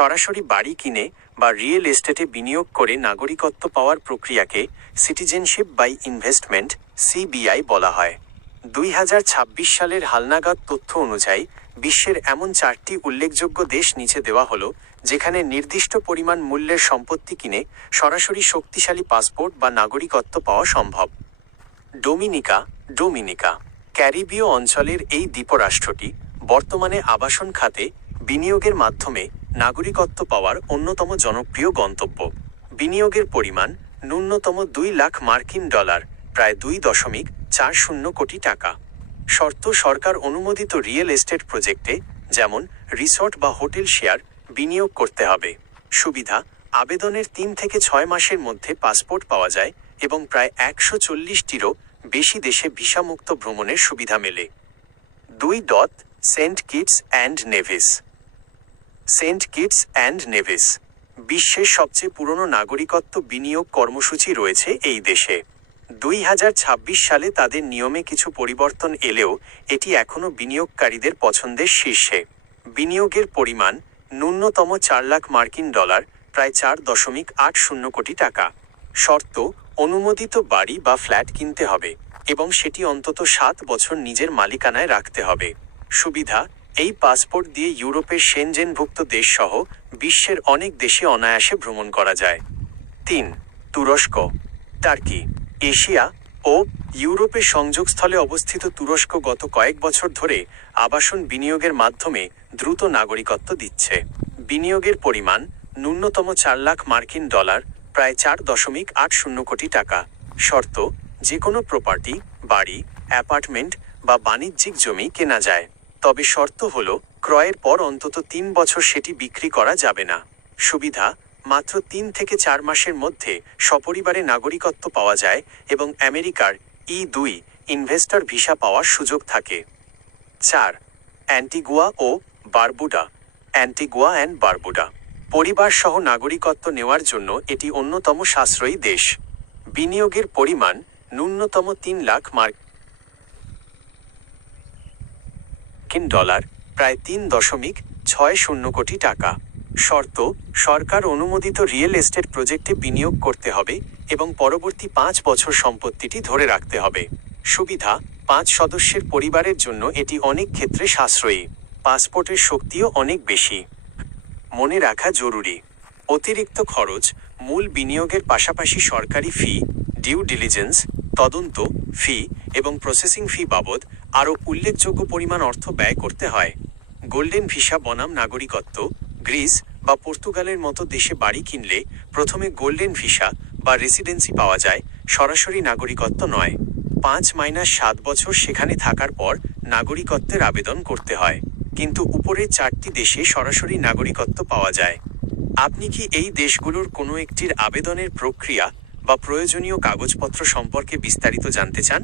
সরাসরি বাড়ি কিনে বা রিয়েল এস্টেটে বিনিয়োগ করে নাগরিকত্ব পাওয়ার প্রক্রিয়াকে সিটিজেনশিপ বাই ইনভেস্টমেন্ট সিবিআই বলা হয়। 2026 সালের হালনাগাদ তথ্য অনুযায়ী বিশ্বের এমন 4টি উল্লেখযোগ্য দেশ নিচে দেওয়া হলো যেখানে নির্দিষ্ট পরিমাণ মূল্যের সম্পত্তি কিনে সরাসরি শক্তিশালী পাসপোর্ট বা নাগরিকত্ব পাওয়া সম্ভব। ডোমিনিকা ক্যারিবীয় অঞ্চলের এই দ্বীপরাষ্ট্রটি বর্তমানে আবাসন খাতে বিনিয়োগের মাধ্যমে নাগরিকত্ব পাওয়ার অন্যতম জনপ্রিয় গন্তব্য। বিনিয়োগের পরিমাণ ন্যূনতম $2,00,000 প্রায় 2.40 কোটি টাকা। শর্ত: সরকার অনুমোদিত রিয়েল এস্টেট প্রজেক্টে যেমন রিসর্ট বা হোটেল শেয়ার বিনিয়োগ করতে হবে। সুবিধা: আবেদনের 3 থেকে 6 মাসের মধ্যে পাসপোর্ট পাওয়া যায় এবং প্রায় 140টিরও বেশি দেশে ভিসামুক্ত ভ্রমণের সুবিধা মেলে। সেন্ট কিটস অ্যান্ড নেভিস বিশ্বের সবচেয়ে পুরনো নাগরিকত্ব বিনিয়োগ কর্মসূচি রয়েছে এই দেশে। 2026 সালে তাদের নিয়মে কিছু পরিবর্তন এলেও এটি এখনও বিনিয়োগকারীদের পছন্দের শীর্ষে। বিনিয়োগের পরিমাণ ন্যূনতম $4,00,000 প্রায় 4.80 কোটি টাকা। শর্ত: অনুমোদিত বাড়ি বা ফ্ল্যাট কিনতে হবে এবং সেটি অন্তত 7 বছর নিজের মালিকানায় রাখতে হবে। সুবিধা: এই পাসপোর্ট দিয়ে ইউরোপের সেনজেনভুক্ত দেশ সহ বিশ্বের অনেক দেশে অনায়াসে ভ্রমণ করা যায়। তুরস্ক টার্কি এশিয়া ও ইউরোপের সংযোগস্থলে অবস্থিত তুরস্ক গত কয়েক বছর ধরে আবাসন বিনিয়োগের মাধ্যমে দ্রুত নাগরিকত্ব দিচ্ছে। বিনিয়োগের পরিমাণ ন্যূনতম $4,00,000 প্রায় 4.80 কোটি টাকা। শর্ত: যে কোনো প্রপার্টি, বাড়ি, অ্যাপার্টমেন্ট বা বাণিজ্যিক জমি কেনা যায়, তবে শর্ত হল ক্রয়ের পর অন্তত 3 বছর সেটি বিক্রি করা যাবে না। সুবিধা: মাত্র 3 থেকে 4 মাসের মধ্যে সপরিবারে নাগরিকত্ব পাওয়া যায় এবং আমেরিকার E2 ইনভেস্টর ভিসা পাওয়ার সুযোগ থাকে। অ্যান্টিগুয়া অ্যান্ড বারবুডা পরিবার সহ নাগরিকত্ব নেওয়ার জন্য এটি অন্যতম সাশ্রয়ী দেশ। বিনিয়োগের পরিমাণ ন্যূনতম $3,00,000 প্রায় 3.60 কোটি টাকা। শর্ত: সরকার অনুমোদিত রিয়েল এস্টেট প্রজেক্টে বিনিয়োগ করতে হবে এবং পরবর্তী 5 বছর সম্পত্তিটি ধরে রাখতে হবে। সুবিধা: 5 সদস্যের পরিবারের জন্য এটি অনেক ক্ষেত্রে সাশ্রয়ী। পাসপোর্টের শক্তিও অনেক বেশি। মনে রাখা জরুরি: অতিরিক্ত খরচ, মূল বিনিয়োগের পাশাপাশি সরকারি ফি, ডিউ ডিলিজেন্স, তদন্ত ফি এবং প্রসেসিং ফি বাবদ আরও উল্লেখযোগ্য পরিমাণ অর্থ ব্যয় করতে হয়। গোল্ডেন ভিসা বনাম নাগরিকত্ব: গ্রিস বা পর্তুগালের মতো দেশে বাড়ি কিনলে প্রথমে গোল্ডেন ভিসা বা রেসিডেন্সি পাওয়া যায়, সরাসরি নাগরিকত্ব নয়। 5-7 বছর সেখানে থাকার পর নাগরিকত্বের আবেদন করতে হয়, কিন্তু উপরের 4টি দেশে সরাসরি নাগরিকত্ব পাওয়া যায়। আপনি কি এই দেশগুলোর কোনো একটির আবেদনের প্রক্রিয়া বা প্রয়োজনীয় কাগজপত্র সম্পর্কে বিস্তারিত জানতে চান?